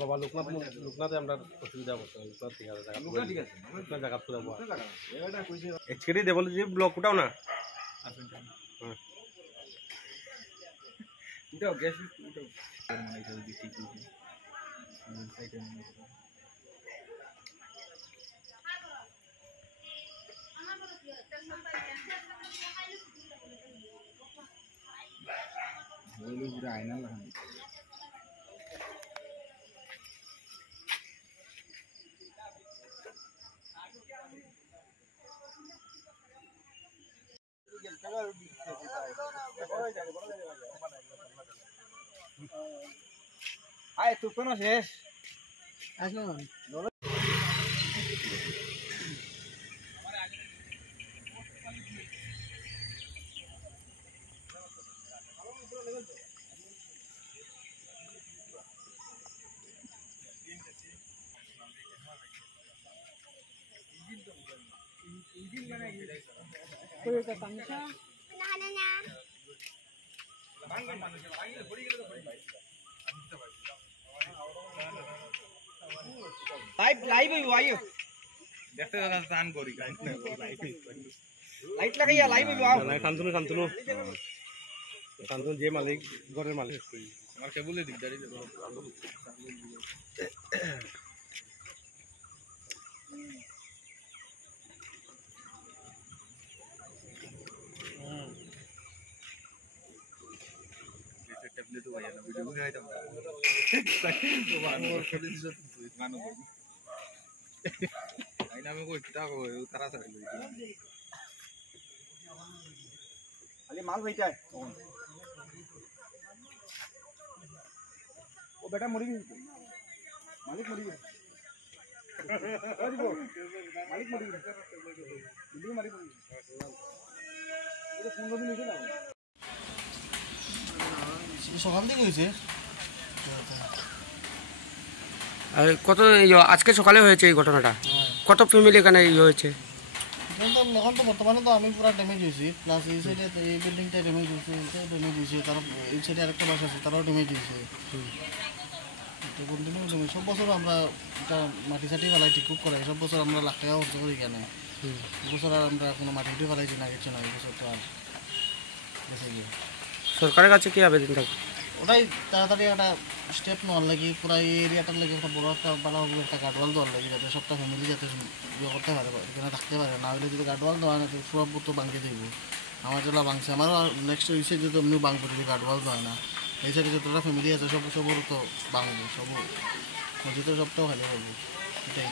বাবা লোকনাথে আমরা অসুবিধা করতে লোকনাথ ঠিক আছে জায়গা পুরো এক্সকেডি দেবল যে ব্লক উঠাও না উঠাও গ্যাস উঠাও মানে এটা যদি ঠিক আছে সাইডে বলে পুরো আয়না লাগানো আয় তুই কোন শেষ আসলো না লাইভ হইব আইও দেখতে দাদা স্নান করি লাইট লাগাইয়া লাইভ হইব শান্তনু শান্তনু শান্তনু যে মালিক ঘরের মালিক আমার কেবলে দিগদারি ট্যাবলেট হয়ে না ভিডিও করে আইতাম তো আমার খেলে দিছ গানো কই আইনা আমি কই কিটা কই তারা সাইড লই খালি মাল হইতায় ও বেটা মরি গেছে মালিক মরি গেছে মালিক মরি গেছে ভিডিও মারি গেছে এটা 15 দিন হইছে না সকাল থেকে হয়েছে কত আজকে সকালে হয়েছে এই ঘটনাটা কত ফ্যামিলি এখানে হয়েছে এখন তো বর্তমানে তো আমি পুরো ড্যামেজ হয়েছি প্লাস এই সাইডে এই বিল্ডিংটা ড্যামেজ হয়েছে এটাও ড্যামেজ হয়েছে তার এই সাইডে আরেকটা বাসা আছে তারাও ড্যামেজ হয়েছে তো কন্টিনিউ ড্যামেজ সব বছর আমরা এটা মাটি সাটি ফেলাই ঠিক করাই সব বছর আমরা লাখ টাকা খরচ করি কেন বছর আর আমরা কোনো মাটি উঠে ফেলাইছি না কিছু না এই বছর তো আর গেছে গিয়ে সরকারের কাছে কি আবেদন থাকবে ওটাই তাড়াতাড়ি একটা স্টেপ নেওয়ার লাগি পুরো এই এরিয়াটার লাগে একটা বড় একটা ভালো একটা গার্ডওয়াল দেওয়ার লাগে যাতে সবটা ফ্যামিলি যাতে ইয়ে করতে পারে এখানে থাকতে পারে না হলে যদি গার্ডওয়াল দেওয়া না তো সব তো ভাঙতে দেব আমার যেগুলো ভাঙছে আমারও নেক্সট ওই সাইডে তো এমনি ভাঙ করে গার্ডওয়াল দেওয়া না এই সাইডে যতটা ফ্যামিলি আছে সবরও তো ভাঙবে সব মসজিদের সবটাও খালি করবো এটাই